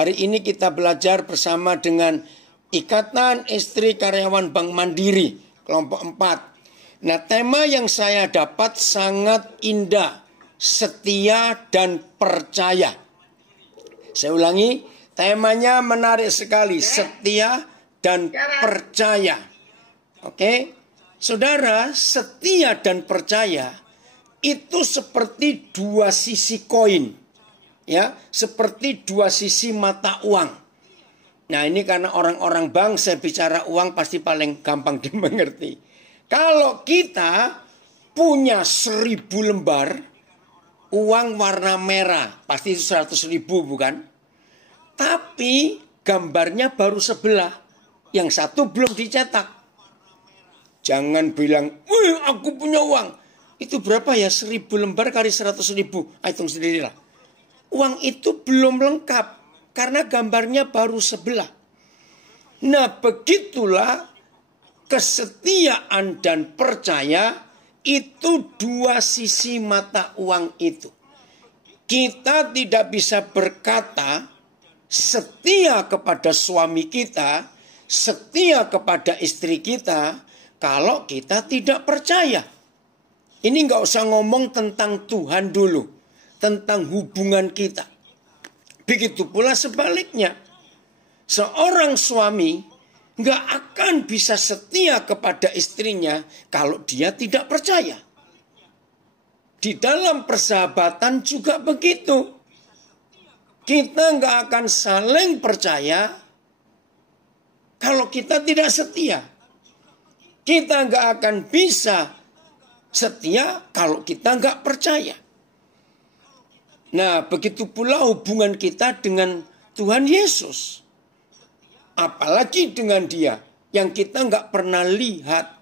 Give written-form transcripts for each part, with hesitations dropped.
Hari ini kita belajar bersama dengan Ikatan Istri Karyawan Bank Mandiri, kelompok 4. Nah, tema yang saya dapat sangat indah, setia dan percaya. Saya ulangi, temanya menarik sekali, setia dan percaya. Oke, saudara, setia dan percaya itu seperti dua sisi koin, ya, seperti dua sisi mata uang. Nah, ini karena orang-orang bank, saya bicara uang pasti paling gampang dimengerti. Kalau kita punya 1000 lembar uang warna merah, pasti itu 100.000, bukan? Tapi gambarnya baru sebelah, yang satu belum dicetak. Jangan bilang, wih aku punya uang. Itu berapa ya? 1000 lembar kali 100.000. Hitung sendirilah. Uang itu belum lengkap karena gambarnya baru sebelah. Nah, begitulah kesetiaan dan percaya itu dua sisi mata uang itu. Kita tidak bisa berkata setia kepada suami kita, setia kepada istri kita, kalau kita tidak percaya. Ini nggak usah ngomong tentang Tuhan dulu, tentang hubungan kita. Begitu pula sebaliknya. Seorang suami nggak akan bisa setia kepada istrinya kalau dia tidak percaya. Di dalam persahabatan juga begitu. Kita nggak akan saling percaya kalau kita tidak setia. Kita nggak akan bisa setia kalau kita nggak percaya. Nah, begitu pula hubungan kita dengan Tuhan Yesus. Apalagi dengan Dia yang kita nggak pernah lihat.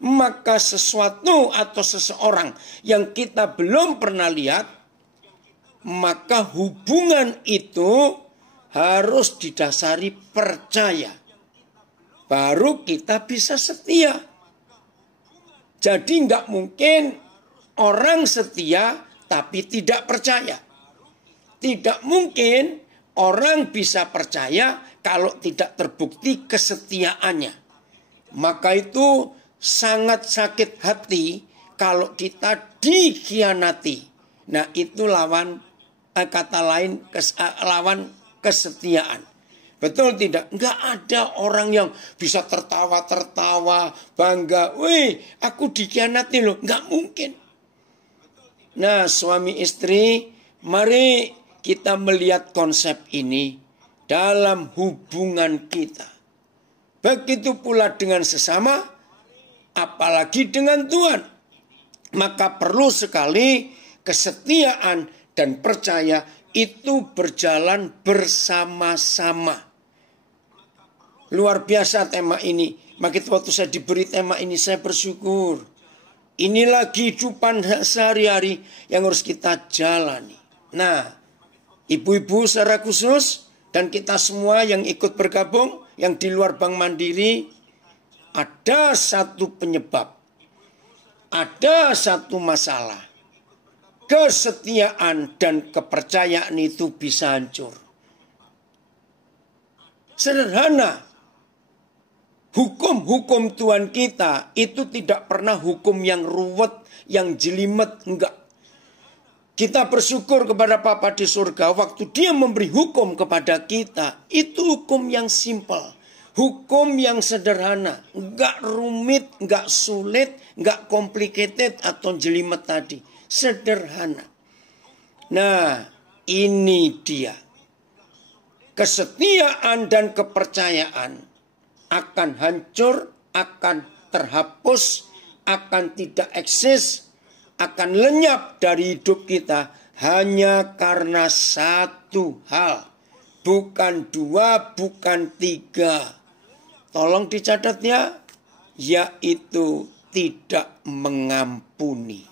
Maka sesuatu atau seseorang yang kita belum pernah lihat, maka hubungan itu harus didasari percaya. Baru kita bisa setia. Jadi nggak mungkin orang setia tapi tidak percaya. Tidak mungkin orang bisa percaya kalau tidak terbukti kesetiaannya. Maka itu sangat sakit hati kalau kita dikhianati. Nah, itu lawan kata lain lawan kesetiaan. Betul tidak? Enggak ada orang yang bisa tertawa-tertawa, bangga. Wih, aku dikhianati loh. Enggak mungkin. Nah, suami istri, mari kita melihat konsep ini dalam hubungan kita. Begitu pula dengan sesama, apalagi dengan Tuhan. Maka perlu sekali kesetiaan dan percaya itu berjalan bersama-sama. Luar biasa tema ini. Maka waktu saya diberi tema ini saya bersyukur. Inilah kehidupan sehari-hari yang harus kita jalani. Nah, ibu-ibu secara khusus dan kita semua yang ikut bergabung, yang di luar Bank Mandiri, ada satu penyebab. Ada satu masalah. Kesetiaan dan kepercayaan itu bisa hancur. Sederhana. Hukum-hukum Tuhan kita itu tidak pernah hukum yang ruwet, yang jelimet, enggak. Kita bersyukur kepada Bapa di surga waktu Dia memberi hukum kepada kita. Itu hukum yang simpel, hukum yang sederhana, enggak rumit, enggak sulit, enggak complicated atau jelimet tadi. Sederhana. Nah, ini dia. Kesetiaan dan kepercayaan akan hancur, akan terhapus, akan tidak eksis, akan lenyap dari hidup kita hanya karena satu hal. Bukan 2, bukan 3. Tolong dicatat ya, yaitu tidak mengampuni.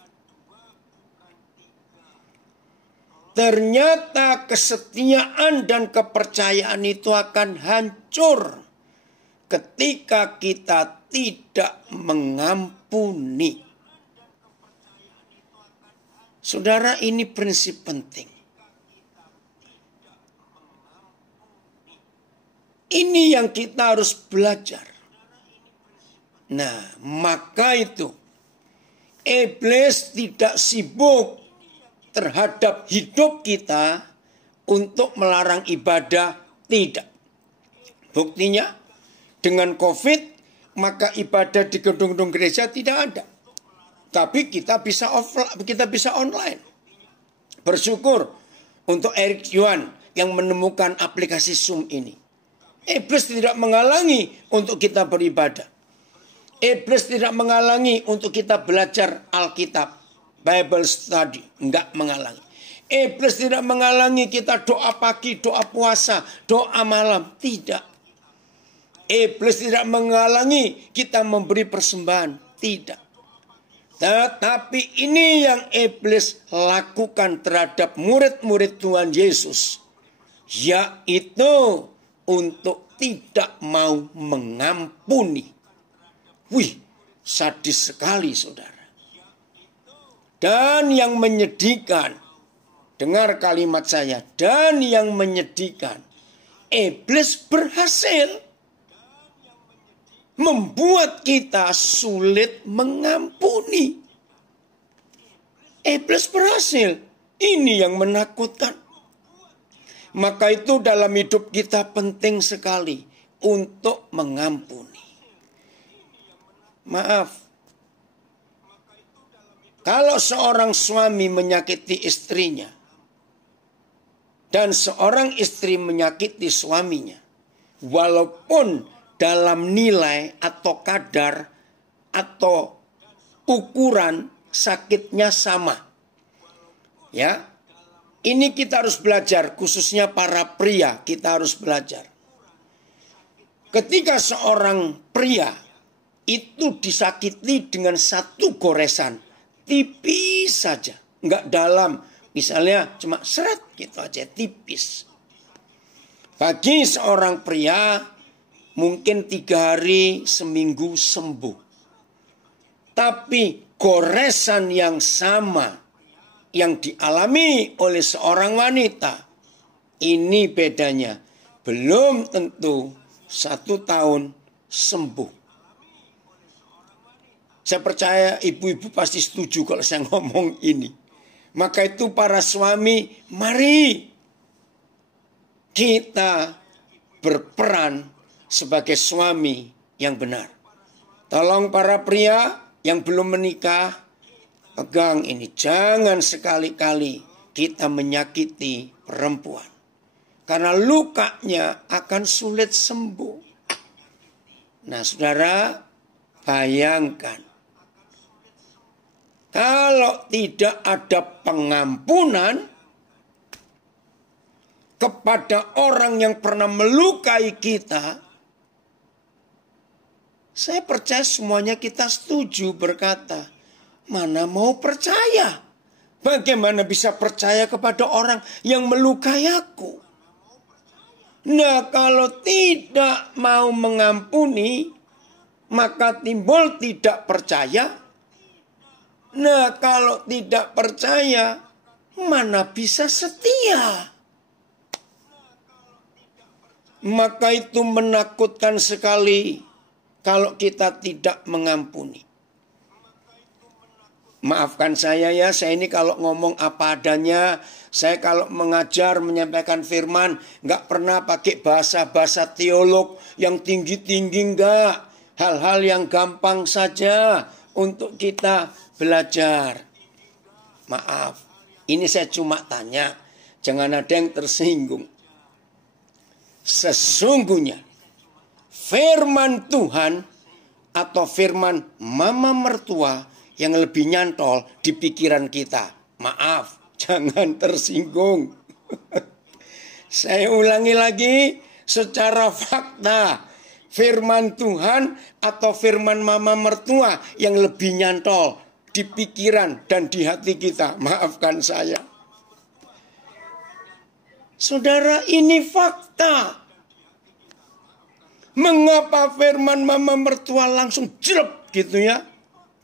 Ternyata kesetiaan dan kepercayaan itu akan hancur ketika kita tidak mengampuni. Saudara, ini prinsip penting. Ini yang kita harus belajar. Nah, maka itu iblis tidak sibuk terhadap hidup kita untuk melarang ibadah, tidak. Buktinya dengan COVID, maka ibadah di gedung-gedung gereja tidak ada. Tapi kita bisa offline, kita bisa online. Bersyukur untuk Eric Yuan yang menemukan aplikasi Zoom ini. Iblis tidak menghalangi untuk kita beribadah. Iblis tidak menghalangi untuk kita belajar Alkitab, Bible study, enggak menghalangi. Iblis tidak menghalangi kita doa pagi, doa puasa, doa malam, tidak. Iblis tidak menghalangi kita memberi persembahan, tidak. Tetapi ini yang iblis lakukan terhadap murid-murid Tuhan Yesus, yaitu untuk tidak mau mengampuni. Wih, sadis sekali saudara. Dan yang menyedihkan, dengar kalimat saya, dan yang menyedihkan, iblis berhasil membuat kita sulit mengampuni. Iblis berhasil, ini yang menakutkan. Maka itu dalam hidup kita penting sekali untuk mengampuni. Maaf, kalau seorang suami menyakiti istrinya dan seorang istri menyakiti suaminya, walaupun dalam nilai atau kadar atau ukuran sakitnya sama, ya, ini kita harus belajar, khususnya para pria kita harus belajar. Ketika seorang pria itu disakiti dengan satu goresan, tipis saja, enggak dalam, misalnya cuma seret gitu aja, tipis. Bagi seorang pria mungkin 3 hari seminggu sembuh. Tapi goresan yang sama yang dialami oleh seorang wanita, ini bedanya, belum tentu 1 tahun sembuh. Saya percaya ibu-ibu pasti setuju kalau saya ngomong ini. Maka itu para suami, mari kita berperan sebagai suami yang benar. Tolong para pria yang belum menikah, pegang ini. Jangan sekali-kali kita menyakiti perempuan. Karena lukanya akan sulit sembuh. Nah saudara, bayangkan. Kalau tidak ada pengampunan kepada orang yang pernah melukai kita, saya percaya semuanya kita setuju berkata, mana mau percaya? Bagaimana bisa percaya kepada orang yang melukai aku? Nah, kalau tidak mau mengampuni, maka timbul tidak percaya. Nah, kalau tidak percaya, mana bisa setia? Maka itu menakutkan sekali kalau kita tidak mengampuni. Maafkan saya ya, saya ini kalau ngomong apa adanya, saya kalau mengajar, menyampaikan firman, nggak pernah pakai bahasa-bahasa teolog yang tinggi-tinggi, enggak. Hal-hal yang gampang saja untuk kita belajar. Maaf, ini saya cuma tanya, jangan ada yang tersinggung. Sesungguhnya firman Tuhan atau firman mama mertua yang lebih nyantol di pikiran kita. Maaf, jangan tersinggung. Saya ulangi lagi secara fakta. Firman Tuhan atau firman mama mertua yang lebih nyantol di pikiran dan di hati kita. Maafkan saya. Saudara, ini fakta. Mengapa firman mama mertua langsung jelek gitu ya?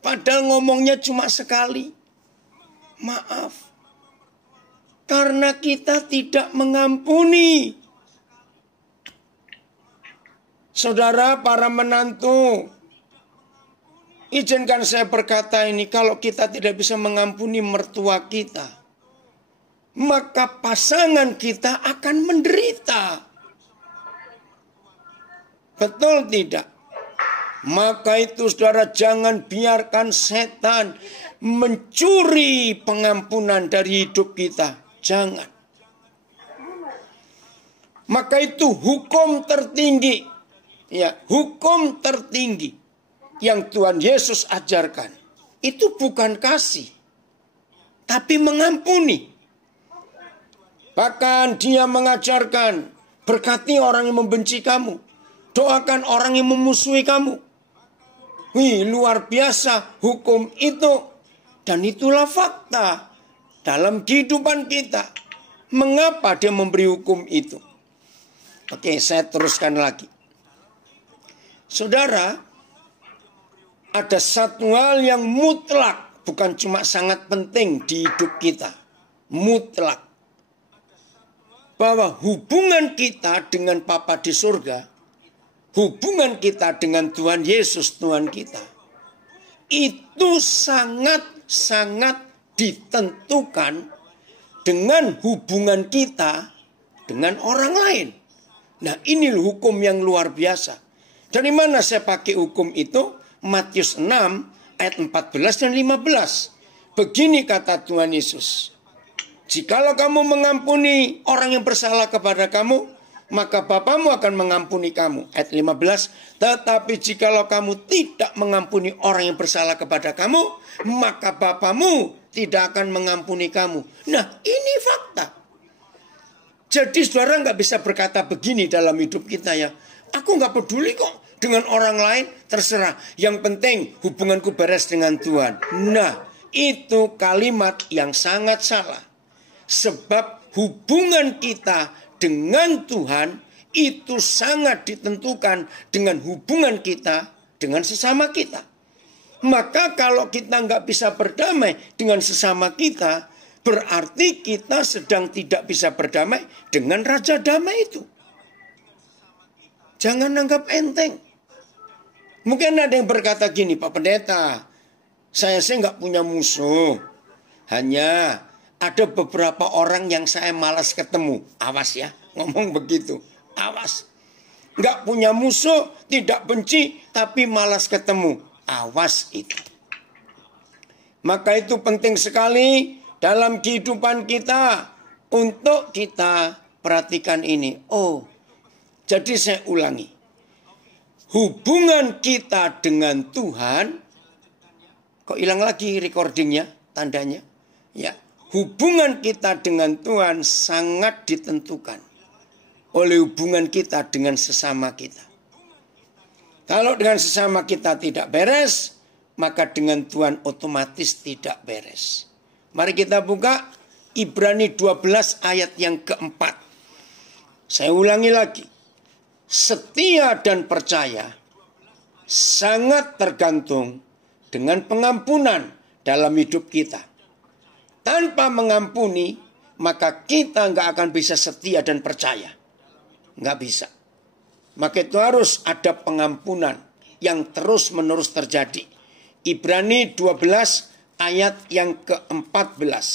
Padahal ngomongnya cuma sekali. Maaf. Karena kita tidak mengampuni. Saudara, para menantu, izinkan saya berkata ini, kalau kita tidak bisa mengampuni mertua kita, maka pasangan kita akan menderita. Betul tidak? Maka itu saudara, jangan biarkan setan mencuri pengampunan dari hidup kita. Jangan. Maka itu hukum tertinggi. Ya, hukum tertinggi yang Tuhan Yesus ajarkan. Itu bukan kasih, tapi mengampuni. Bahkan dia mengajarkan, berkati orang yang membenci kamu. Doakan orang yang memusuhi kamu. Wih, luar biasa hukum itu. Dan itulah fakta dalam kehidupan kita. Mengapa dia memberi hukum itu? Oke, saya teruskan lagi. Saudara, ada satu hal yang mutlak, bukan cuma sangat penting di hidup kita. Mutlak. Bahwa hubungan kita dengan Bapa di surga, hubungan kita dengan Tuhan Yesus, Tuhan kita, itu sangat-sangat ditentukan dengan hubungan kita dengan orang lain. Nah, ini hukum yang luar biasa. Dari mana saya pakai hukum itu? Matius 6 ayat 14 dan 15. Begini kata Tuhan Yesus. Jikalau kamu mengampuni orang yang bersalah kepada kamu, maka Bapamu akan mengampuni kamu. Ayat 15. Tetapi jikalau kamu tidak mengampuni orang yang bersalah kepada kamu, maka Bapamu tidak akan mengampuni kamu. Nah, ini fakta. Jadi saudara nggak bisa berkata begini dalam hidup kita ya. Aku nggak peduli kok dengan orang lain, terserah. Yang penting hubunganku beres dengan Tuhan. Nah, itu kalimat yang sangat salah. Sebab hubungan kita dengan Tuhan itu sangat ditentukan dengan hubungan kita dengan sesama kita. Maka kalau kita nggak bisa berdamai dengan sesama kita, berarti kita sedang tidak bisa berdamai dengan Raja Damai itu. Jangan anggap enteng. Mungkin ada yang berkata gini, Pak Pendeta, saya nggak punya musuh. Hanya ada beberapa orang yang saya malas ketemu. Awas ya, ngomong begitu. Awas. Nggak punya musuh, tidak benci, tapi malas ketemu. Awas itu. Maka itu penting sekali dalam kehidupan kita untuk kita perhatikan ini. Oh, jadi saya ulangi. Hubungan kita dengan Tuhan, kok hilang lagi recordingnya, tandanya? Ya, hubungan kita dengan Tuhan sangat ditentukan oleh hubungan kita dengan sesama kita. Kalau dengan sesama kita tidak beres, maka dengan Tuhan otomatis tidak beres. Mari kita buka Ibrani 12 ayat yang keempat. Saya ulangi lagi. Setia dan percaya sangat tergantung dengan pengampunan dalam hidup kita. Tanpa mengampuni, maka kita nggak akan bisa setia dan percaya. Nggak bisa. Maka itu harus ada pengampunan yang terus-menerus terjadi. Ibrani 12 ayat yang ke-14.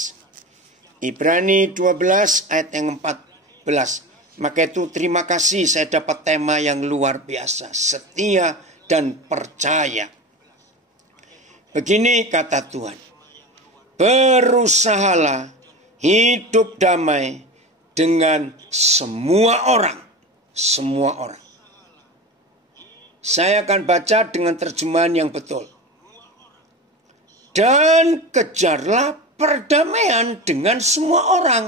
Ibrani 12 ayat yang 14. Maka itu terima kasih saya dapat tema yang luar biasa. Setia dan percaya. Begini kata Tuhan. Berusahalah hidup damai dengan semua orang. Semua orang. Saya akan baca dengan terjemahan yang betul. Dan kejarlah perdamaian dengan semua orang.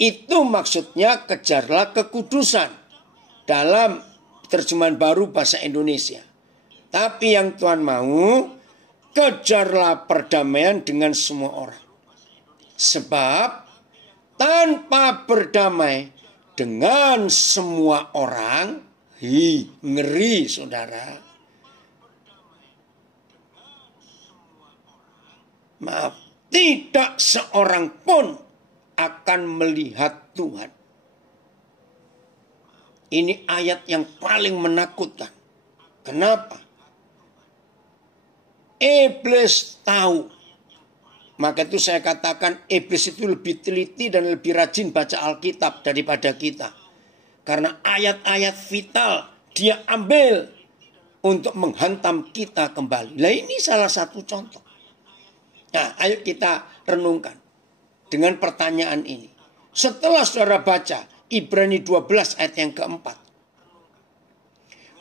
Itu maksudnya kejarlah kekudusan. Dalam terjemahan baru bahasa Indonesia. Tapi yang Tuhan mau, kejarlah perdamaian dengan semua orang. Sebab tanpa berdamai dengan semua orang, ngeri saudara. Maaf, tidak seorang pun akan melihat Tuhan. Ini ayat yang paling menakutkan. Kenapa? Iblis tahu. Maka itu saya katakan iblis itu lebih teliti dan lebih rajin baca Alkitab daripada kita. Karena ayat-ayat vital dia ambil untuk menghantam kita kembali. Nah, ini salah satu contoh. Nah, ayo kita renungkan dengan pertanyaan ini. Setelah saudara baca Ibrani 12 ayat yang keempat.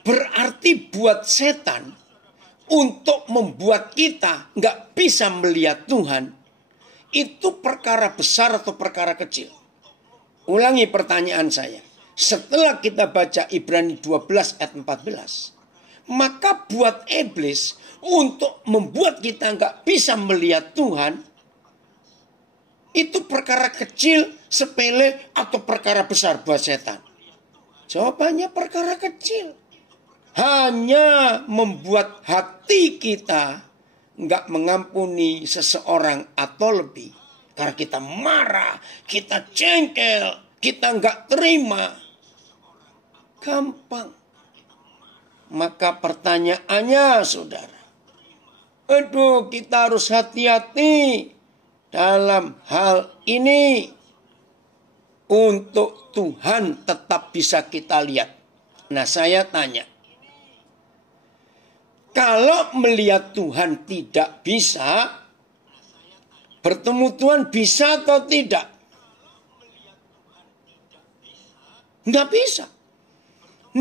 Berarti buat setan untuk membuat kita nggak bisa melihat Tuhan, itu perkara besar atau perkara kecil? Ulangi pertanyaan saya. Setelah kita baca Ibrani 12 ayat 14, maka buat iblis untuk membuat kita nggak bisa melihat Tuhan, itu perkara kecil, sepele, atau perkara besar buat setan? Jawabannya perkara kecil. Hanya membuat hati kita nggak mengampuni seseorang atau lebih. Karena kita marah, kita jengkel, kita nggak terima. Gampang. Maka pertanyaannya, saudara, aduh, kita harus hati-hati dalam hal ini untuk Tuhan tetap bisa kita lihat. Nah, saya tanya, kalau melihat Tuhan tidak bisa, bertemu Tuhan bisa atau tidak? Nggak bisa.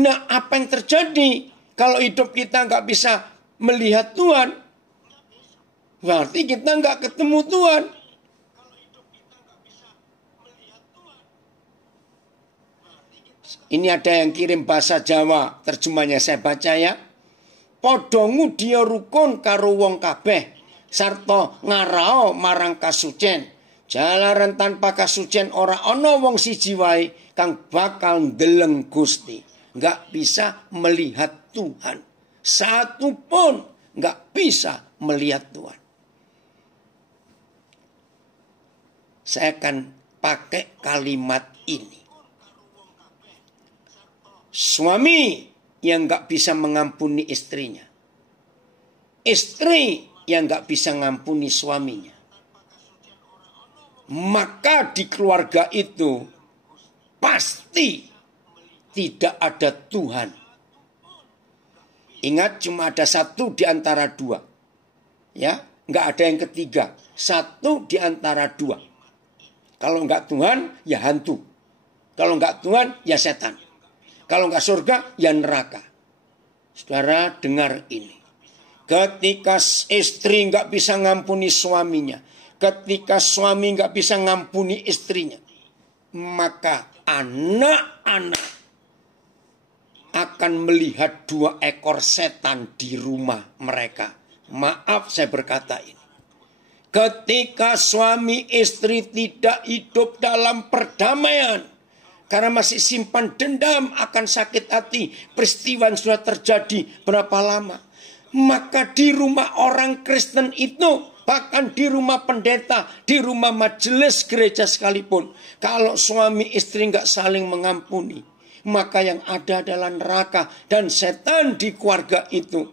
Nah, apa yang terjadi kalau hidup kita nggak bisa melihat Tuhan? Berarti kita nggak ketemu Tuhan. Ini ada yang kirim bahasa Jawa, terjemahnya saya baca ya. Podongu dia rukun karo wong kabeh, sarta ngarao marang kasucen. Jalaran tanpa kasucen ora ana wong siji wae kang bakal ndeleng Gusti. Nggak bisa melihat Tuhan. Satu pun nggak bisa melihat Tuhan. Saya akan pakai kalimat ini. Suami yang nggak bisa mengampuni istrinya. Istri yang nggak bisa mengampuni suaminya. Maka di keluarga itu pasti tidak ada Tuhan. Ingat, cuma ada satu di antara dua. Ya, nggak ada yang ketiga. Satu di antara dua. Kalau nggak Tuhan, ya hantu. Kalau nggak Tuhan, ya setan. Kalau nggak surga, ya neraka. Saudara, dengar ini. Ketika istri nggak bisa ngampuni suaminya, ketika suami nggak bisa ngampuni istrinya, maka anak-anak akan melihat dua ekor setan di rumah mereka. Maaf saya berkata ini. Ketika suami istri tidak hidup dalam perdamaian, karena masih simpan dendam akan sakit hati, peristiwa yang sudah terjadi berapa lama, maka di rumah orang Kristen itu, bahkan di rumah pendeta, di rumah majelis gereja sekalipun, kalau suami istri nggak saling mengampuni, maka yang ada adalah neraka dan setan di keluarga itu.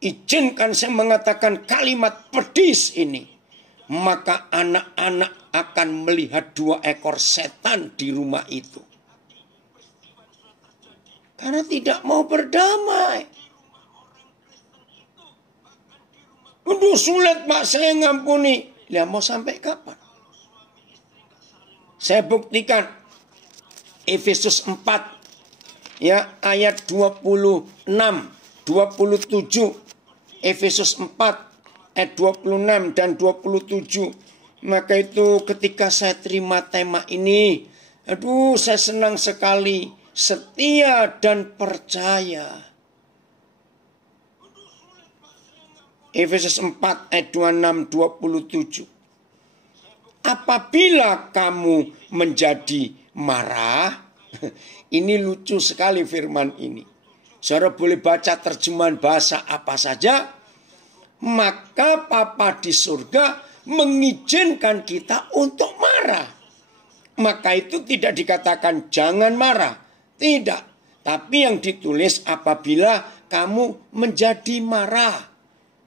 Izinkan saya mengatakan kalimat pedis ini. Maka anak-anak akan melihat dua ekor setan di rumah itu. Karena tidak mau berdamai. Udah sulit Pak saya ngampuni. Ya mau sampai kapan? Saya buktikan. Efesus 4 ya ayat 26, 27. Efesus 4 ayat 26 dan 27. Maka itu ketika saya terima tema ini, aduh saya senang sekali. Setia dan percaya. Efesus 4 ayat 26, 27. Apabila kamu menjadi marah, ini lucu sekali firman ini. Saudara boleh baca terjemahan bahasa apa saja, maka Papa di surga mengizinkan kita untuk marah. Maka itu tidak dikatakan jangan marah. Tidak. Tapi yang ditulis apabila kamu menjadi marah.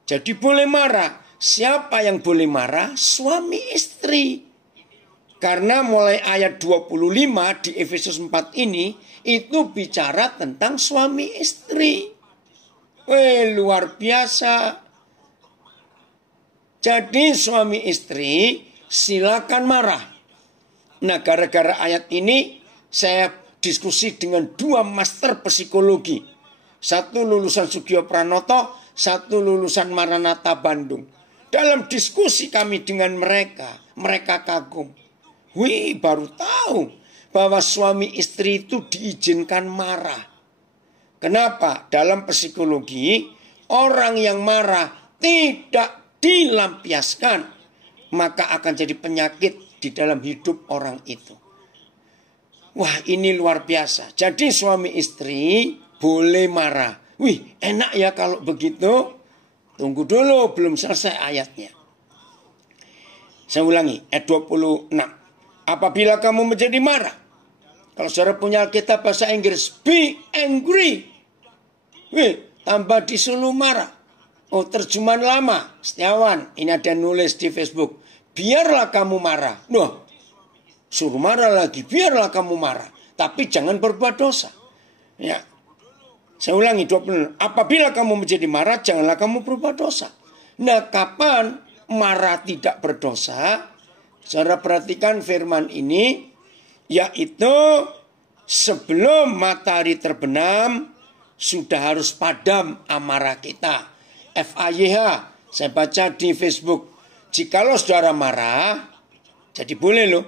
Jadi boleh marah. Siapa yang boleh marah? Suami istri. Karena mulai ayat 25 di Efesus 4 ini, itu bicara tentang suami istri. Luar biasa. Jadi suami istri silakan marah. Nah, gara-gara ayat ini saya diskusi dengan 2 master psikologi. Satu lulusan Sugio Pranoto, satu lulusan Maranatha Bandung. Dalam diskusi kami dengan mereka kagum. Wih, baru tahu bahwa suami istri itu diizinkan marah. Kenapa? Dalam psikologi, orang yang marah tidak dilampiaskan, maka akan jadi penyakit di dalam hidup orang itu. Wah, ini luar biasa. Jadi suami istri boleh marah. Wih, enak ya kalau begitu. Tunggu dulu, belum selesai ayatnya. Saya ulangi, ayat 26. Apabila kamu menjadi marah. Kalau saudara punya Alkitab bahasa Inggris, be angry. Wih, tambah disuruh marah. Oh, terjemahan lama. Setiawan, ini ada nulis di Facebook. Biarlah kamu marah. Loh, suruh marah lagi. Biarlah kamu marah. Tapi jangan berbuat dosa. Ya. Saya ulangi 26. Apabila kamu menjadi marah, janganlah kamu berbuat dosa. Nah, kapan marah tidak berdosa? Saudara perhatikan firman ini, yaitu sebelum matahari terbenam, sudah harus padam amarah kita. FAYH, saya baca di Facebook. Jikalau saudara marah, jadi boleh loh.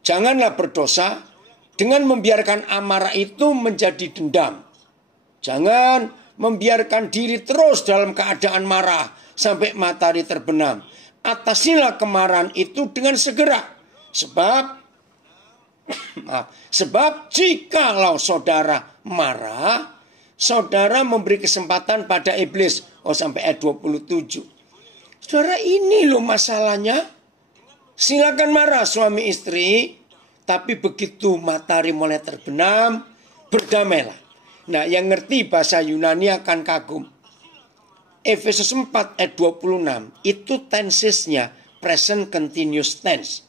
Janganlah berdosa dengan membiarkan amarah itu menjadi dendam. Jangan membiarkan diri terus dalam keadaan marah sampai matahari terbenam. Atasilah kemarahan itu dengan segera. Sebab jikalau saudara marah, saudara memberi kesempatan pada iblis. Oh, sampai ayat 27. Saudara, ini loh masalahnya. Silakan marah suami istri, tapi begitu matahari mulai terbenam, berdamailah. Nah, yang ngerti bahasa Yunani akan kagum. Efesus 4 ayat 26 itu tensesnya present continuous tense.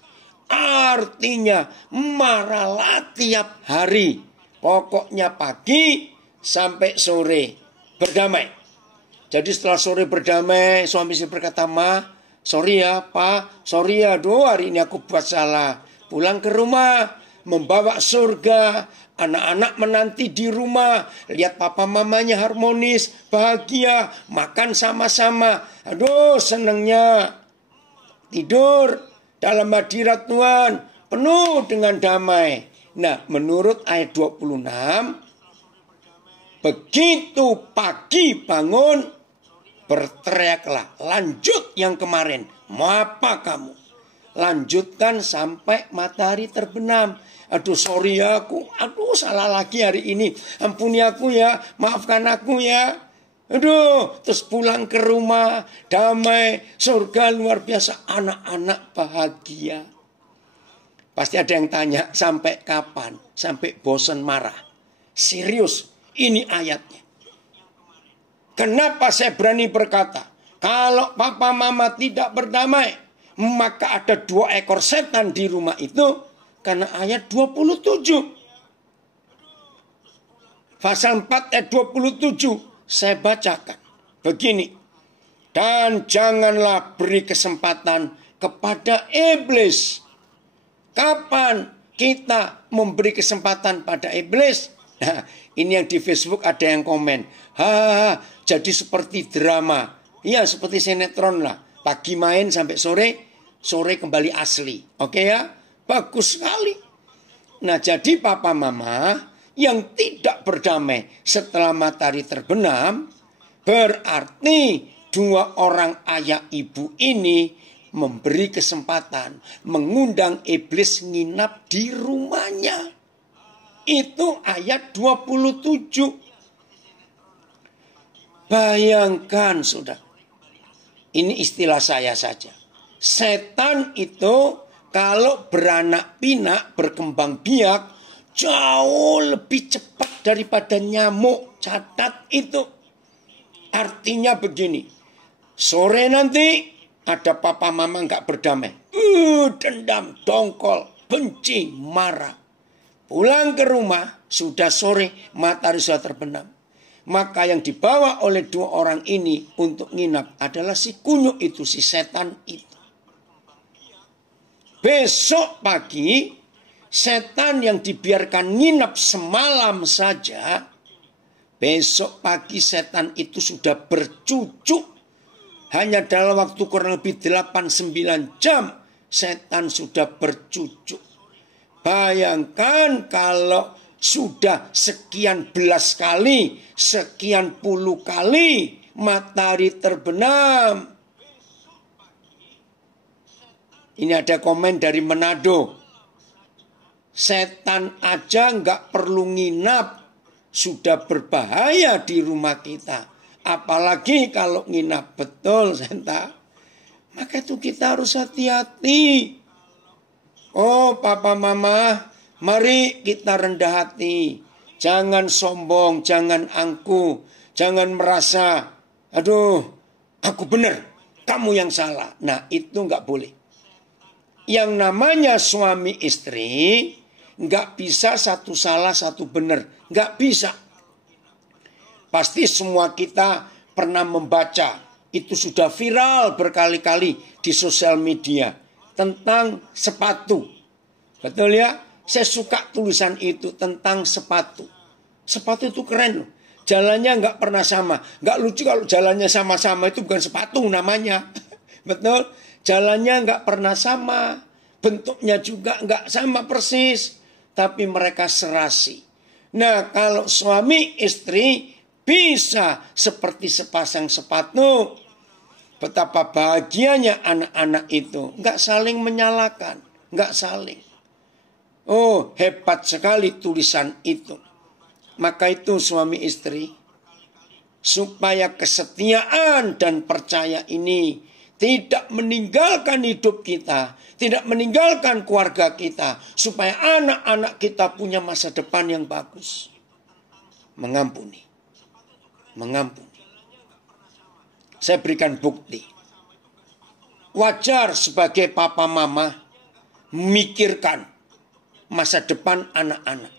Artinya marahlah tiap hari. Pokoknya pagi sampai sore berdamai. Jadi setelah sore berdamai, suami istri berkata, "Ma, sorry ya Pak, sorry ya, hari ini aku buat salah." Pulang ke rumah, membawa surga. Anak-anak menanti di rumah, lihat papa mamanya harmonis, bahagia, makan sama-sama. Aduh, senangnya. Tidur dalam hadirat Tuhan, penuh dengan damai. Nah, menurut ayat 26, begitu pagi bangun, berteriaklah, lanjut yang kemarin. Mau apa kamu? Lanjutkan sampai matahari terbenam. Aduh, sorry ya aku. Aduh, salah lagi hari ini. Ampuni aku ya. Maafkan aku ya. Aduh, terus pulang ke rumah. Damai. Surga luar biasa. Anak-anak bahagia. Pasti ada yang tanya, sampai kapan? Sampai bosan marah. Serius, ini ayatnya. Kenapa saya berani berkata, kalau papa mama tidak berdamai, maka ada 2 ekor setan di rumah itu. Karena ayat 27. Pasal 4 ayat 27. Saya bacakan. Begini. Dan janganlah beri kesempatan kepada iblis. Kapan kita memberi kesempatan pada iblis? Nah, ini yang di Facebook ada yang komen. Jadi seperti drama. Iya, seperti sinetron lah. Pagi main sampai sore, sore kembali asli. Oke ya? Bagus sekali. Nah, jadi papa mama yang tidak berdamai setelah matahari terbenam, berarti 2 orang ayah ibu ini memberi kesempatan, mengundang iblis nginap di rumahnya. Itu ayat 27. Bayangkan, saudara. Ini istilah saya saja. Setan itu kalau beranak pinak, berkembang biak, jauh lebih cepat daripada nyamuk. Catat itu. Artinya begini. Sore nanti ada papa mama nggak berdamai. Dendam, dongkol, benci, marah. Pulang ke rumah, sudah sore, matahari sudah terbenam. Maka yang dibawa oleh dua orang ini untuk nginap adalah si kunyuk itu, si setan itu. Besok pagi, setan yang dibiarkan nginap semalam saja, besok pagi setan itu sudah bercucuk. Hanya dalam waktu kurang lebih 8-9 jam, setan sudah bercucuk. Bayangkan kalau sudah sekian belas kali, sekian puluh kali matahari terbenam. Ini ada komen dari Manado. Setan aja nggak perlu nginap, sudah berbahaya di rumah kita. Apalagi kalau nginap, betul setan. Maka itu kita harus hati-hati. Oh papa mama, mari kita rendah hati. Jangan sombong, jangan angkuh. Jangan merasa, aduh aku benar, kamu yang salah. Nah itu nggak boleh. Yang namanya suami istri nggak bisa satu salah satu benar, nggak bisa. Pasti semua kita pernah membaca, itu sudah viral berkali-kali di sosial media tentang sepatu, betul ya? Saya suka tulisan itu tentang sepatu. Sepatu itu keren loh, jalannya nggak pernah sama. Nggak lucu kalau jalannya sama-sama, itu bukan sepatu namanya, betul? Jalannya nggak pernah sama, bentuknya juga nggak sama persis, tapi mereka serasi. Nah kalau suami istri bisa seperti sepasang sepatu, betapa bahagianya anak-anak itu, nggak saling menyalahkan, nggak saling. Oh hebat sekali tulisan itu. Maka itu suami istri, supaya kesetiaan dan percaya ini tidak meninggalkan hidup kita, tidak meninggalkan keluarga kita, supaya anak-anak kita punya masa depan yang bagus. Mengampuni. Mengampuni. Saya berikan bukti. Wajar sebagai papa mama memikirkan masa depan anak-anak.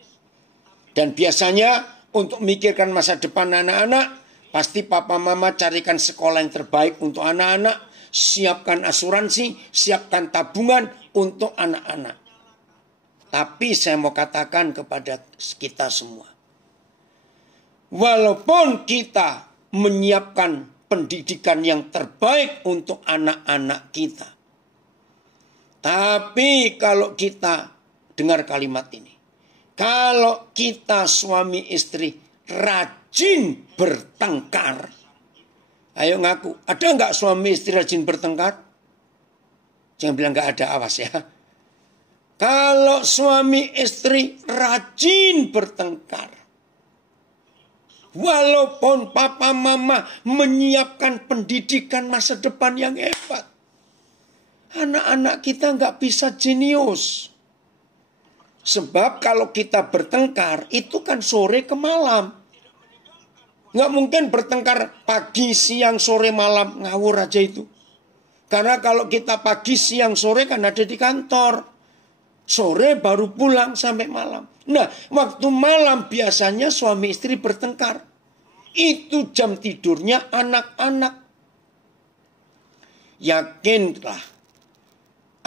Dan biasanya untuk memikirkan masa depan anak-anak, pasti papa mama carikan sekolah yang terbaik untuk anak-anak, siapkan asuransi, siapkan tabungan untuk anak-anak. Tapi saya mau katakan kepada kita semua, walaupun kita menyiapkan pendidikan yang terbaik untuk anak-anak kita, tapi kalau kita dengar kalimat ini, kalau kita suami istri rajin bertengkar, ayo ngaku, ada nggak suami istri rajin bertengkar? Jangan bilang nggak ada, awas ya. Kalau suami istri rajin bertengkar, walaupun papa mama menyiapkan pendidikan masa depan yang hebat, anak-anak kita nggak bisa jenius. Sebab kalau kita bertengkar, itu kan sore ke malam. Nggak mungkin bertengkar pagi, siang, sore, malam. Ngawur aja itu. Karena kalau kita pagi, siang, sore kan ada di kantor. Sore baru pulang sampai malam. Nah, waktu malam biasanya suami istri bertengkar. Itu jam tidurnya anak-anak. Yakinlah,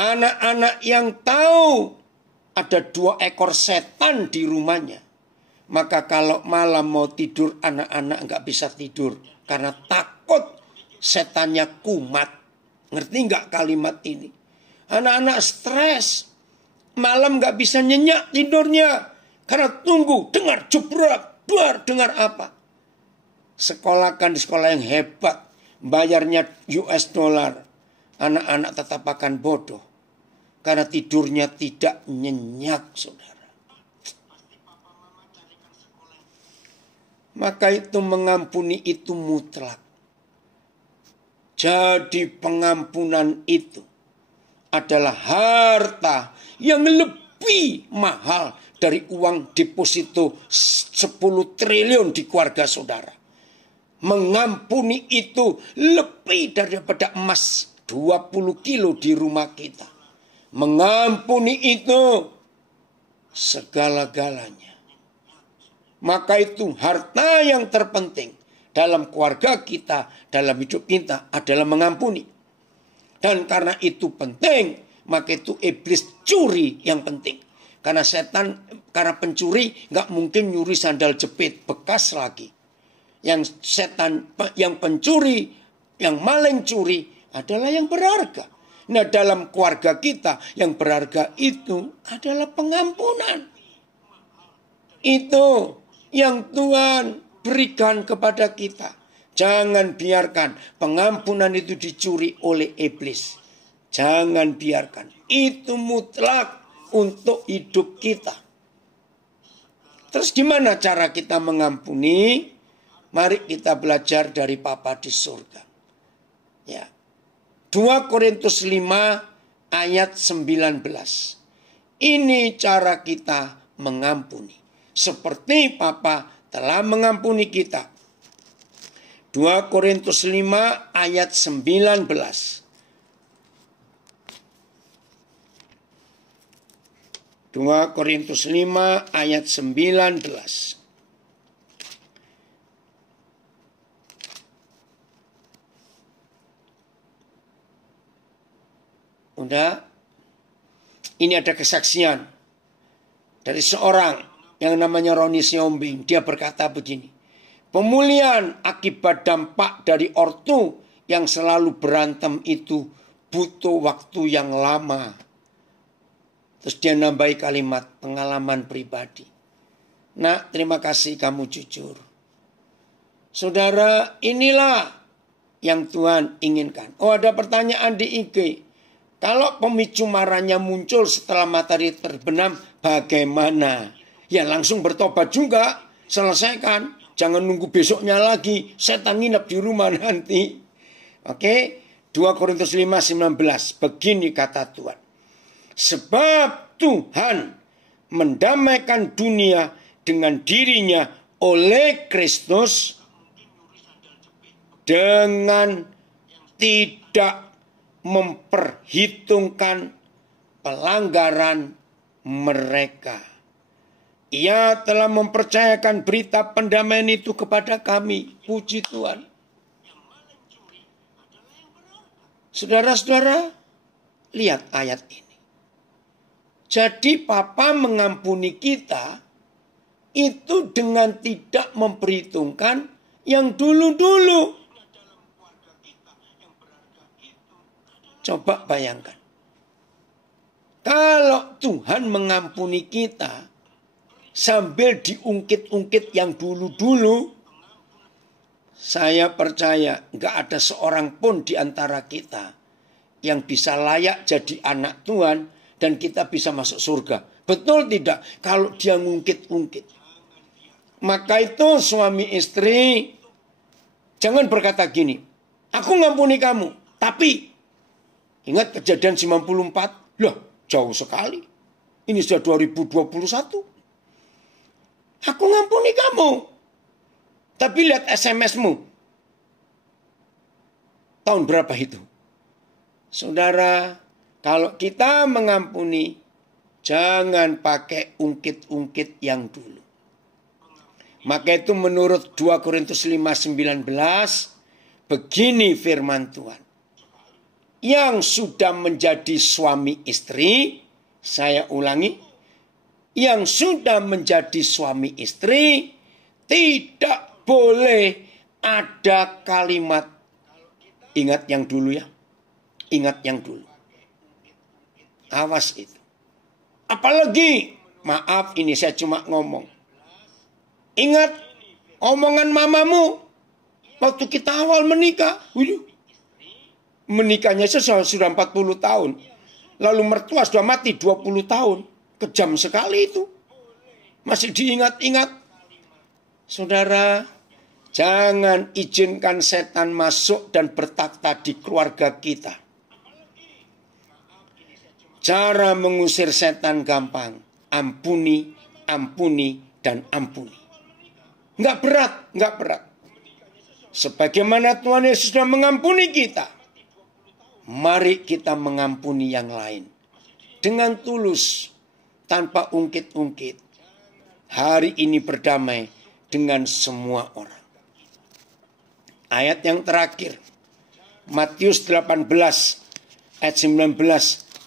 anak-anak yang tahu ada 2 ekor setan di rumahnya, maka kalau malam mau tidur, anak-anak nggak bisa tidur karena takut setannya kumat. Ngerti nggak kalimat ini? Anak-anak stres, malam nggak bisa nyenyak tidurnya karena tunggu dengar jebrak, dengar apa? Sekolahkan di sekolah yang hebat, bayarnya US dollar, anak-anak tetap akan bodoh karena tidurnya tidak nyenyak, saudara. Maka itu mengampuni itu mutlak. Jadi pengampunan itu adalah harta yang lebih lebih mahal dari uang deposito 10 triliun di keluarga saudara. Mengampuni itu lebih daripada emas 20 kilo di rumah kita. Mengampuni itu segala-galanya. Maka itu harta yang terpenting dalam keluarga kita, dalam hidup kita adalah mengampuni. Dan karena itu penting, maka itu iblis curi yang penting. Karena setan, karena pencuri nggak mungkin nyuri sandal jepit bekas lagi. Yang setan, yang pencuri, yang maling curi adalah yang berharga. Nah, dalam keluarga kita yang berharga itu adalah pengampunan. Itu yang Tuhan berikan kepada kita. Jangan biarkan pengampunan itu dicuri oleh iblis. Jangan biarkan. Itu mutlak untuk hidup kita. Terus gimana cara kita mengampuni? Mari kita belajar dari Bapa di surga. Ya. 2 Korintus 5 ayat 19. Ini cara kita mengampuni. Seperti Bapa telah mengampuni kita. 2 Korintus 5 ayat 19. 2 Korintus 5 ayat 19. Udah, ini ada kesaksian dari seorang yang namanya Roni Siombing. Dia berkata begini, pemulihan akibat dampak dari ortu yang selalu berantem itu butuh waktu yang lama. Terus dia nambahi kalimat pengalaman pribadi. Nak, terima kasih kamu jujur. Saudara, inilah yang Tuhan inginkan. Oh, ada pertanyaan di IG. Kalau pemicu marahnya muncul setelah matahari terbenam, bagaimana? Ya langsung bertobat juga, selesaikan. Jangan nunggu besoknya lagi, setan nginep di rumah nanti. Oke, 2 Korintus 5:19. Begini kata Tuhan. Sebab Tuhan mendamaikan dunia dengan dirinya oleh Kristus dengan tidak memperhitungkan pelanggaran mereka. Ia telah mempercayakan berita pendamaian itu kepada kami. Puji Tuhan. Saudara-saudara, lihat ayat ini. Jadi Bapa mengampuni kita itu dengan tidak memperhitungkan yang dulu-dulu. Coba bayangkan. Kalau Tuhan mengampuni kita sambil diungkit-ungkit yang dulu-dulu, saya percaya nggak ada seorang pun di antara kita yang bisa layak jadi anak Tuhan dan kita bisa masuk surga. Betul tidak? Kalau dia ngungkit-ungkit. Maka itu suami istri jangan berkata gini, aku ngampuni kamu, tapi ingat kejadian 94? Loh, jauh sekali. Ini sudah 2021. Aku ngampuni kamu. Tapi lihat SMS-mu. Tahun berapa itu? Saudara, kalau kita mengampuni, jangan pakai ungkit-ungkit yang dulu. Maka itu menurut 2 Korintus 5:19, begini firman Tuhan. Yang sudah menjadi suami istri, saya ulangi, yang sudah menjadi suami istri, tidak boleh ada kalimat, ingat yang dulu ya, ingat yang dulu. Awas itu. Apalagi, maaf ini saya cuma ngomong. Ingat omongan mamamu waktu kita awal menikah. Menikahnya sudah 40 tahun. Lalu mertua sudah mati 20 tahun. Kejam sekali itu. Masih diingat-ingat. Saudara, jangan izinkan setan masuk dan bertakhta di keluarga kita. Cara mengusir setan gampang. Ampuni, ampuni, dan ampuni. Nggak berat, nggak berat. Sebagaimana Tuhan Yesus sudah mengampuni kita, mari kita mengampuni yang lain. Dengan tulus, tanpa ungkit-ungkit. Hari ini berdamai dengan semua orang. Ayat yang terakhir, Matius 18 ayat 19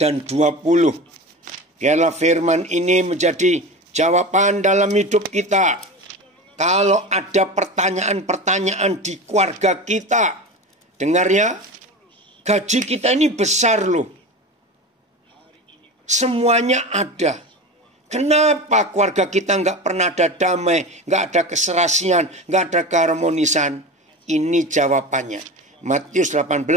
dan 20. Biarlah firman ini menjadi jawaban dalam hidup kita. Kalau ada pertanyaan-pertanyaan di keluarga kita, dengar ya, gaji kita ini besar loh. Semuanya ada. Kenapa keluarga kita nggak pernah ada damai, nggak ada keserasian, nggak ada keharmonisan? Ini jawabannya. Matius 18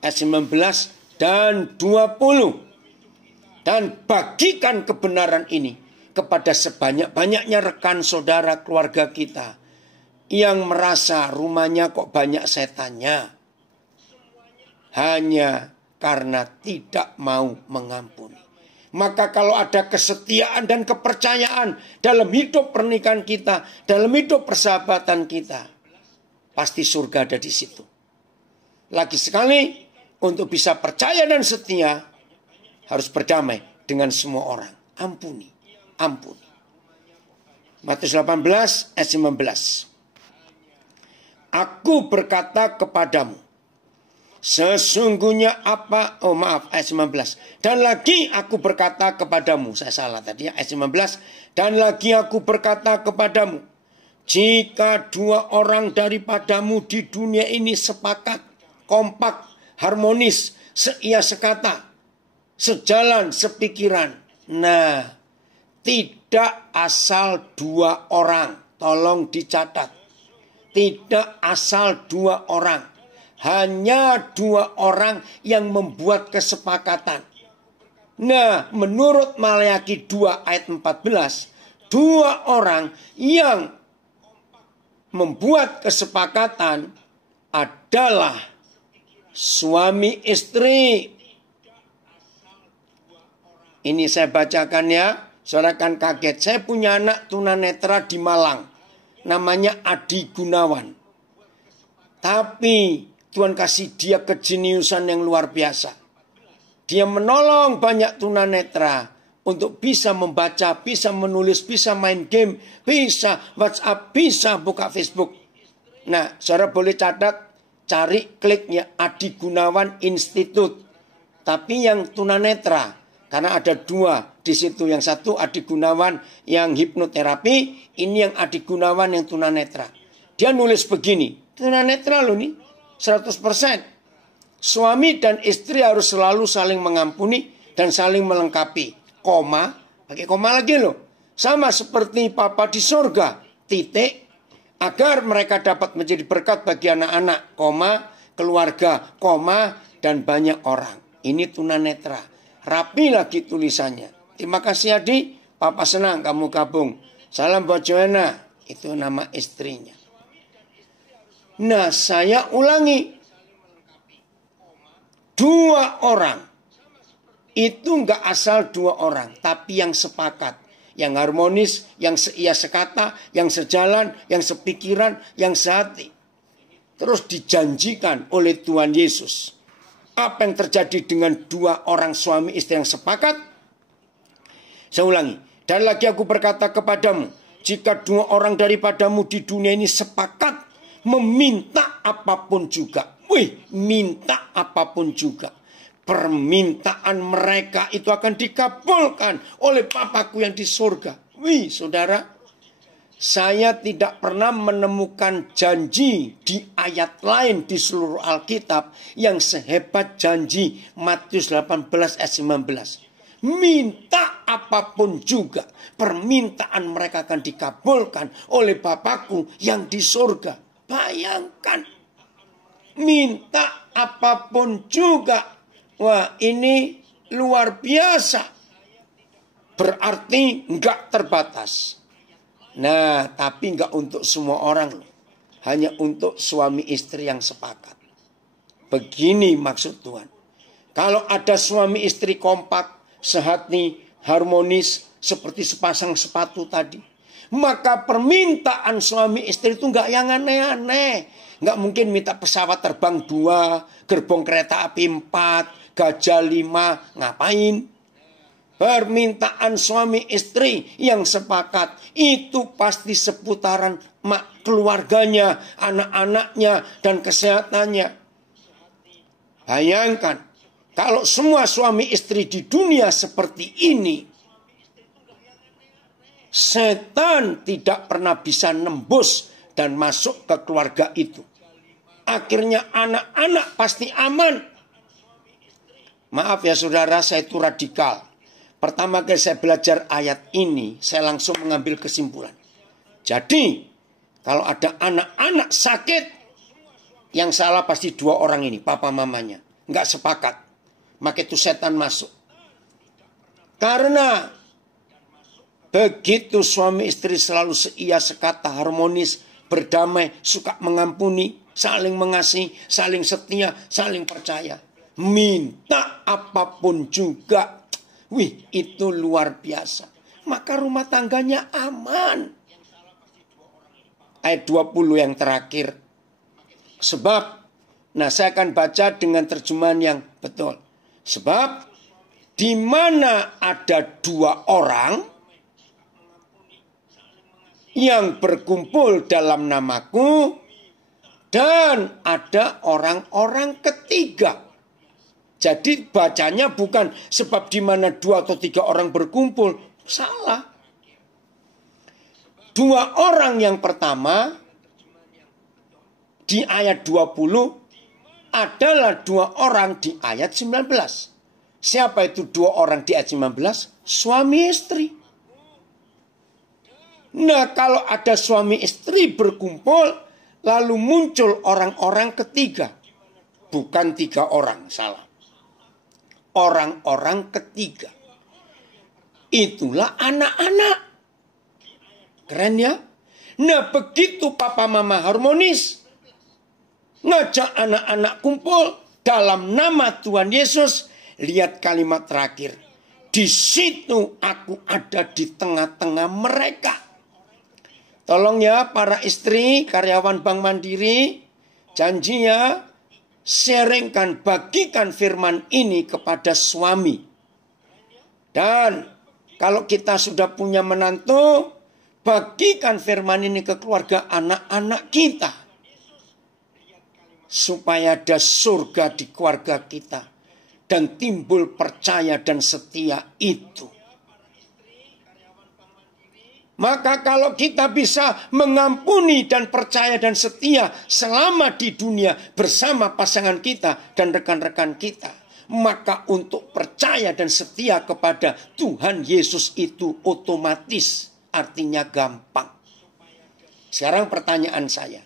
ayat 19 dan 20. Dan bagikan kebenaran ini kepada sebanyak-banyaknya rekan saudara keluarga kita yang merasa rumahnya kok banyak setannya. Hanya karena tidak mau mengampuni. Maka kalau ada kesetiaan dan kepercayaan dalam hidup pernikahan kita, dalam hidup persahabatan kita, pasti surga ada di situ. Lagi sekali, untuk bisa percaya dan setia, harus berdamai dengan semua orang. Ampuni, ampuni. Matius 18 ayat 19. Aku berkata kepadamu, sesungguhnya ayat 19. Dan lagi aku berkata kepadamu, saya salah tadi ya, ayat 19. Dan lagi aku berkata kepadamu, jika dua orang daripadamu di dunia ini sepakat, kompak, harmonis, seia sekata, sejalan, sepikiran. Nah, tidak asal dua orang. Tolong dicatat. Tidak asal dua orang. Hanya dua orang yang membuat kesepakatan. Nah, menurut Maleakhi 2 ayat 14, dua orang yang membuat kesepakatan adalah suami istri. Ini saya bacakan ya, saudara kan kaget. Saya punya anak tunanetra di Malang, namanya Adi Gunawan. Tapi Tuhan kasih dia kejeniusan yang luar biasa. Dia menolong banyak tunanetra untuk bisa membaca, bisa menulis, bisa main game, bisa WhatsApp, bisa buka Facebook. Nah, saudara boleh catat, cari kliknya Adi Gunawan Institute. Tapi yang tunanetra. Karena ada dua di situ. Yang satu Adi Gunawan yang hipnoterapi. Ini yang Adi Gunawan yang tunanetra. Dia nulis begini. Tunanetra loh nih. 100%. Suami dan istri harus selalu saling mengampuni dan saling melengkapi. Koma. Pakai koma lagi loh. Sama seperti Papa di surga. Titik. Agar mereka dapat menjadi berkat bagi anak-anak. Koma. Keluarga. Koma. Dan banyak orang. Ini tunanetra. Rapi lagi tulisannya. Terima kasih Adi, Papa senang kamu gabung. Salam buat Joanna, itu nama istrinya. Nah, saya ulangi. Dua orang. Itu enggak asal dua orang, tapi yang sepakat. Yang harmonis, yang seia sekata, yang sejalan, yang sepikiran, yang sehati. Terus dijanjikan oleh Tuhan Yesus. Apa yang terjadi dengan dua orang suami istri yang sepakat? Saya ulangi. Dan lagi aku berkata kepadamu, jika dua orang daripadamu di dunia ini sepakat meminta apapun juga. Minta apapun juga. Permintaan mereka itu akan dikabulkan oleh Papaku yang di surga. Saudara. Saya tidak pernah menemukan janji di ayat lain di seluruh Alkitab yang sehebat janji Matius 18 ayat 19. Minta apapun juga, permintaan mereka akan dikabulkan oleh Bapakku yang di surga. Bayangkan, minta apapun juga. Wah, ini luar biasa. Berarti enggak terbatas. Nah, tapi enggak untuk semua orang. Hanya untuk suami istri yang sepakat. Begini maksud Tuhan. Kalau ada suami istri kompak, sehati, harmonis, seperti sepasang sepatu tadi. Maka permintaan suami istri itu nggak yang aneh-aneh. Nggak mungkin minta pesawat terbang 2, gerbong kereta api 4, gajah 5, ngapain? Permintaan suami istri yang sepakat itu pasti seputaran keluarganya, anak-anaknya, dan kesehatannya. Bayangkan, kalau semua suami istri di dunia seperti ini, setan tidak pernah bisa nembus dan masuk ke keluarga itu. Akhirnya anak-anak pasti aman. Maaf ya saudara, saya itu radikal. Pertama kali saya belajar ayat ini, saya langsung mengambil kesimpulan. Jadi, kalau ada anak-anak sakit, yang salah pasti 2 orang ini, papa mamanya. Nggak sepakat. Maka itu setan masuk. Karena begitu suami istri selalu seia sekata, harmonis, berdamai, suka mengampuni, saling mengasihi, saling setia, saling percaya. Minta apapun juga. Wih, itu luar biasa. Maka rumah tangganya aman. Ayat 20 yang terakhir. Sebab, nah saya akan baca dengan terjemahan yang betul. Sebab, di mana ada 2 orang yang berkumpul dalam namaku, dan ada orang-orang ketiga. Jadi bacanya bukan sebab di mana 2 atau 3 orang berkumpul. Salah. 2 orang yang pertama di ayat 20 adalah 2 orang di ayat 19. Siapa itu 2 orang di ayat 19? Suami istri. Nah, kalau ada suami istri berkumpul, lalu muncul orang-orang ketiga. Bukan 3 orang, salah. Orang-orang ketiga. Itulah anak-anak. Keren ya? Nah, begitu papa mama harmonis, ngajak anak-anak kumpul dalam nama Tuhan Yesus. Lihat kalimat terakhir. Di situ aku ada di tengah-tengah mereka. Tolong ya para istri karyawan Bank Mandiri, janji ya, sharingkan, bagikan firman ini kepada suami. Dan kalau kita sudah punya menantu, bagikan firman ini ke keluarga anak-anak kita. Supaya ada surga di keluarga kita. Dan timbul percaya dan setia itu. Maka kalau kita bisa mengampuni dan percaya dan setia selama di dunia bersama pasangan kita dan rekan-rekan kita, maka untuk percaya dan setia kepada Tuhan Yesus itu otomatis, artinya gampang. Sekarang pertanyaan saya,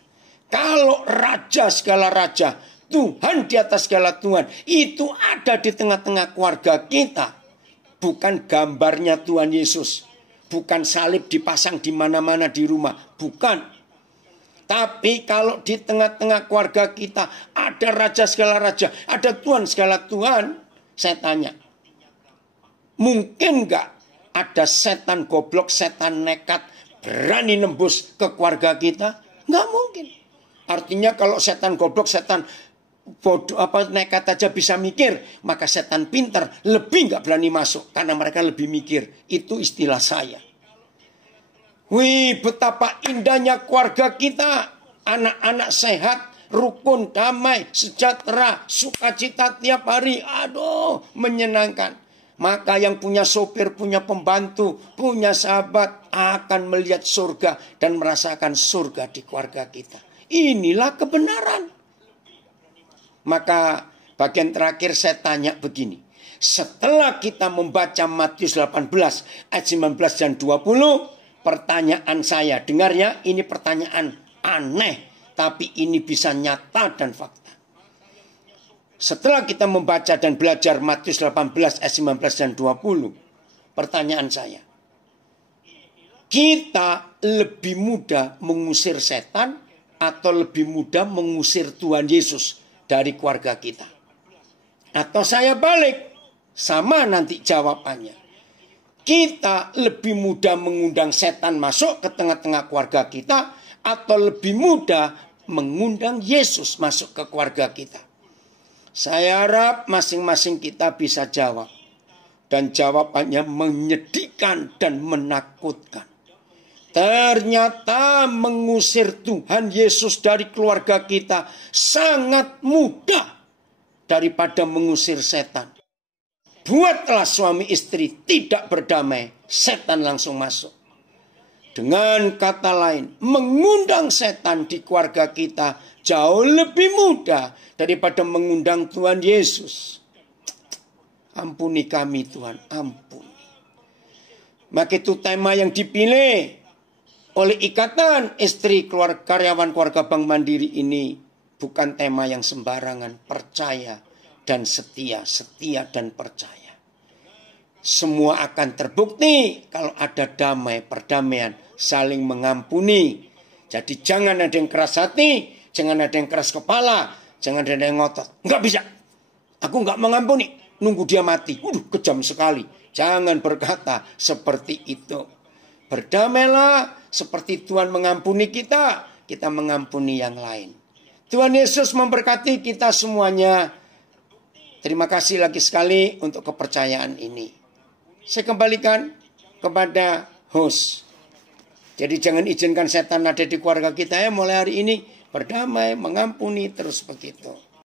kalau raja segala raja, Tuhan di atas segala Tuhan, itu ada di tengah-tengah keluarga kita, bukan gambarnya Tuhan Yesus. Bukan salib dipasang di mana-mana di rumah. Bukan. Tapi kalau di tengah-tengah keluarga kita ada raja segala raja, ada Tuhan segala Tuhan, saya tanya, mungkin nggak ada setan goblok, setan nekat berani nembus ke keluarga kita? Nggak mungkin. Artinya kalau setan goblok, setan bodoh nekat aja bisa mikir, maka setan pintar lebih nggak berani masuk karena mereka lebih mikir. Itu istilah saya. Wih, betapa indahnya keluarga kita, anak-anak sehat, rukun, damai, sejahtera, sukacita tiap hari. Aduh, menyenangkan. Maka yang punya sopir, punya pembantu, punya sahabat akan melihat surga dan merasakan surga di keluarga kita. Inilah kebenaran. Maka bagian terakhir saya tanya begini. Setelah kita membaca Matius 18 ayat 19 dan 20, pertanyaan saya, dengar ya, ini pertanyaan aneh, tapi ini bisa nyata dan fakta. Setelah kita membaca dan belajar Matius 18 ayat 19 dan 20, pertanyaan saya, kita lebih mudah mengusir setan atau lebih mudah mengusir Tuhan Yesus dari keluarga kita? Atau saya balik, Sama nanti jawabannya. Kita lebih mudah mengundang setan masuk ke tengah-tengah keluarga kita, atau lebih mudah mengundang Yesus masuk ke keluarga kita? Saya harap masing-masing kita bisa jawab. Dan jawabannya menyedihkan dan menakutkan. Ternyata mengusir Tuhan Yesus dari keluarga kita sangat mudah daripada mengusir setan. Buatlah suami istri tidak berdamai, setan langsung masuk. Dengan kata lain, mengundang setan di keluarga kita jauh lebih mudah daripada mengundang Tuhan Yesus. Ampuni kami Tuhan, ampuni. Maka itu tema yang dipilih oleh Ikatan Istri Karyawan Keluarga Bank Mandiri ini bukan tema yang sembarangan. Percaya dan setia, setia dan percaya. Semua akan terbukti kalau ada damai, perdamaian, saling mengampuni. Jadi jangan ada yang keras hati, jangan ada yang keras kepala, jangan ada yang ngotot. Enggak bisa. Aku enggak mengampuni. Nunggu dia mati. Kejam sekali. Jangan berkata seperti itu. Berdamailah seperti Tuhan mengampuni kita. Kita mengampuni yang lain. Tuhan Yesus memberkati kita semuanya. Terima kasih lagi sekali untuk kepercayaan ini. Saya kembalikan kepada host. Jadi jangan izinkan setan ada di keluarga kita ya mulai hari ini. Berdamai, mengampuni terus begitu.